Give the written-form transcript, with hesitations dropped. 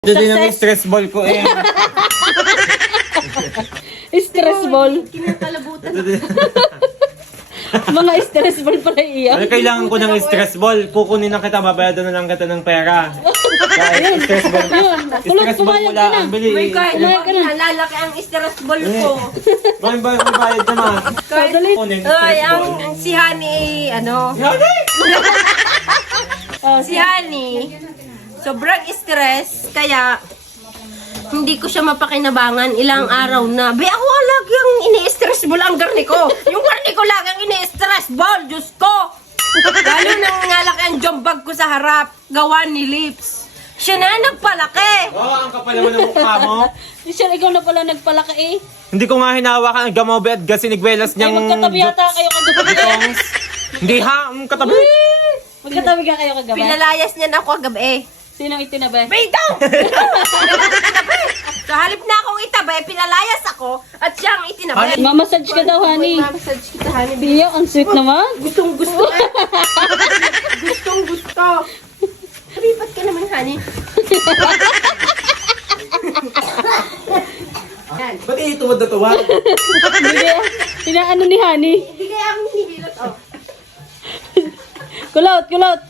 Ito din ang stress ball ko eh. Stress ball. Kinakalabutan. Mga stress ball pala iyan. Ano kailangan ko ng stress ball? Kukunin na kita, babayadan na lang kita ng pera. Kahit stress ball. Yun. Kulot, Stress ball pumayag wala ka na. ang bili. May kahit Kumain ka na. nalalaki ang stress ball ko. Bakit ba may bayad ka ma? Kahit, Dali. Kunin ay, stress ang ball. si Honey, ano, Oh, si Honey, sobrang stress, kaya hindi ko siya mapakinabangan ilang araw na. Be, ako lagi ang ini-stress ball ang garni ko. Yung garni ko lagi ang ini-stress ball, Diyos ko. Lalo nang ngalaki ang jombag ko sa harap, gawa ni Lips. Siya na nagpalaki. Oo, ang kapal naman ng mukha mo. Michelle, ikaw na pala nagpalaki eh. Hindi ko nga hinawakan ang gamobe at gasinigwelas Ay, niyang... magkatabi yata kayo kagabi. Songs. Hindi ha, katabi. Magkatabi ka kayo kagabi. Pinalayas niya na ako kagabi. Sinong itinabi? Bito! So halip na akong itabi, pinalayas ako at siya ang itinabi. Mamassage ka daw, honey. Mamasage kita, honey. Iyo, ang sweet naman. Gustong gusto eh. Gustong gusto. Lipat ka naman, honey. Yan. Ba't tumad na tuwa? Inaano ni honey. Hindi kaya ang hinihilat, oh. Kulot, kulot.